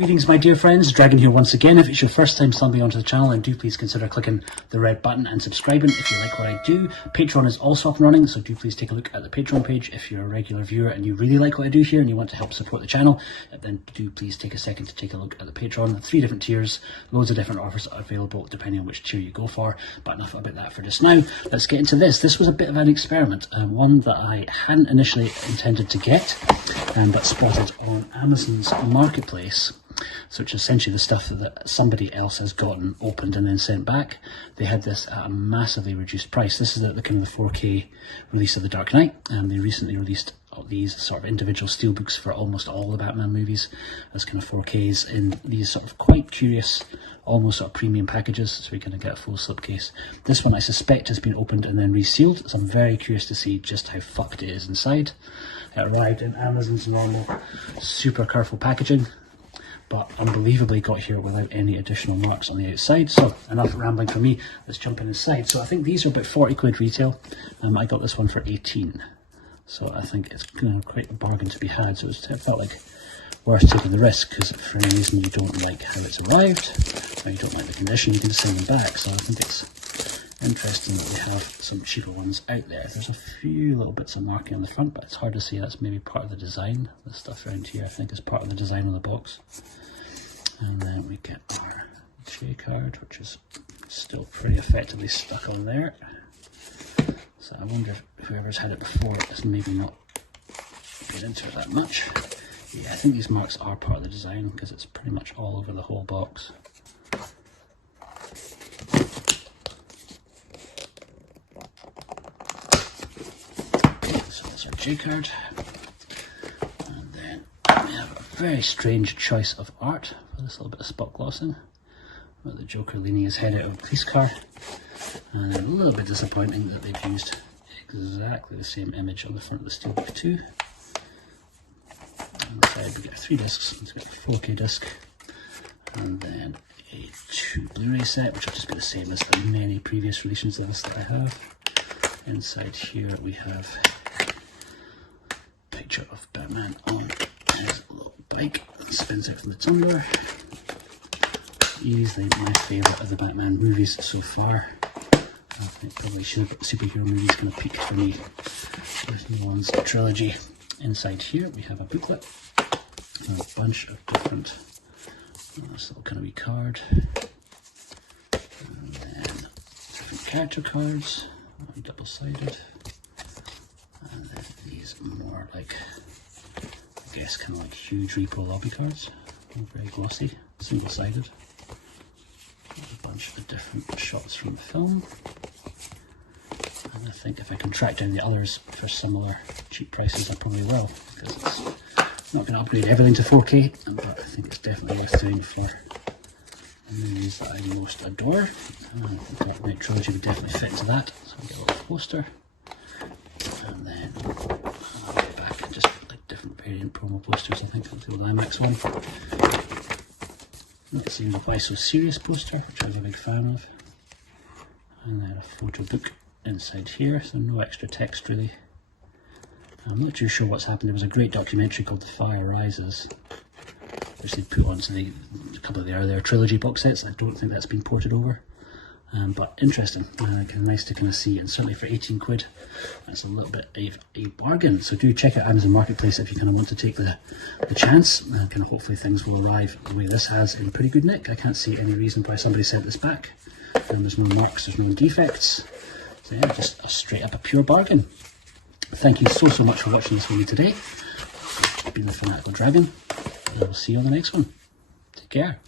Greetings my dear friends, Dragon here once again. If it's your first time stumbling onto the channel, then do please consider clicking the red button and subscribing if you like what I do. Patreon is also up and running, so do please take a look at the Patreon page. If you're a regular viewer and you really like what I do here and you want to help support the channel, then do please take a second to take a look at the Patreon. 3 different tiers, loads of different offers available depending on which tier you go for, but enough about that for just now. Let's get into this. This was a bit of an experiment, one that I hadn't initially intended to get, but spotted on Amazon's marketplace. So it's essentially the stuff that somebody else has gotten, opened and then sent back. They had this at a massively reduced price. This is the kind of the 4K release of The Dark Knight, and they recently released these sort of individual steelbooks for almost all the Batman movies as kind of 4Ks in these sort of quite curious, almost sort of premium packages, so we kind of get a full slipcase. This one I suspect has been opened and then resealed, so I'm very curious to see just how fucked it is inside. It arrived in Amazon's normal, super careful packaging, but unbelievably got here without any additional marks on the outside. So enough rambling from me, let's jump in inside. So I think these are about 40 quid retail. I got this one for 18. So I think it's quite a bargain to be had. So it felt like worth taking the risk, because if for any reason you don't like how it's arrived, or you don't like the condition, you can send them back. So I think it's interesting that we have some cheaper ones out there. There's a few little bits of marking on the front, but it's hard to see. That's maybe part of the design. This stuff around here I think is part of the design of the box. And then we get our J card, which is still pretty effectively stuck on there. So I wonder if whoever's had it before has maybe not get into it that much. Yeah, I think these marks are part of the design because it's pretty much all over the whole box. So that's our J card. And then we have a very strange choice of art for this little bit of spot glossing. With the Joker leaning his head out of a police car. And a little bit disappointing that they've used exactly the same image on the front of the Steelbook too. On the side we get 3 discs. Let's get a 4K disc, and then a 2 Blu-ray set, which will just be the same as the many previous releases of this that I have. Inside here we have a picture of Batman on his little bike that spins out from the tumbler. Easily my favourite of the Batman movies so far. I think probably superhero movies going to peak for me with Nolan's trilogy. Inside here we have a booklet and a bunch of different, this little kind of wee card, and then different character cards, double-sided, and then these more like, I guess kind of like huge repo lobby cards, very glossy, single-sided. A bunch of different shots from the film, and I think if I can track down the others for similar cheap prices I probably will, because it's not going to upgrade everything to 4K, but I think it's definitely worth doing for the movies that I most adore. The Dark Knight trilogy would definitely fit into that, so I'll get a little poster, and then back just like different variant promo posters. I think I'll do an IMAX one. Let's see the Why So Serious poster, which I'm a big fan of, and then a photo book inside here, so no extra text really. I'm not too sure what's happened. There was a great documentary called The Fire Rises, which they put onto a couple of the earlier trilogy box sets. I don't think that's been ported over, but interesting, nice to kind of see, and certainly for 18 quid, that's a little bit of a bargain. So do check out Amazon Marketplace if you kind of want to take the chance, and kind of hopefully things will arrive the way this has, in pretty good nick. I can't see any reason why somebody sent this back, and there's no marks, there's no defects, so yeah, just a straight up a pure bargain. Thank you so much for watching this video today. It's been the Fanatical Dragon, and I will see you on the next one. Take care.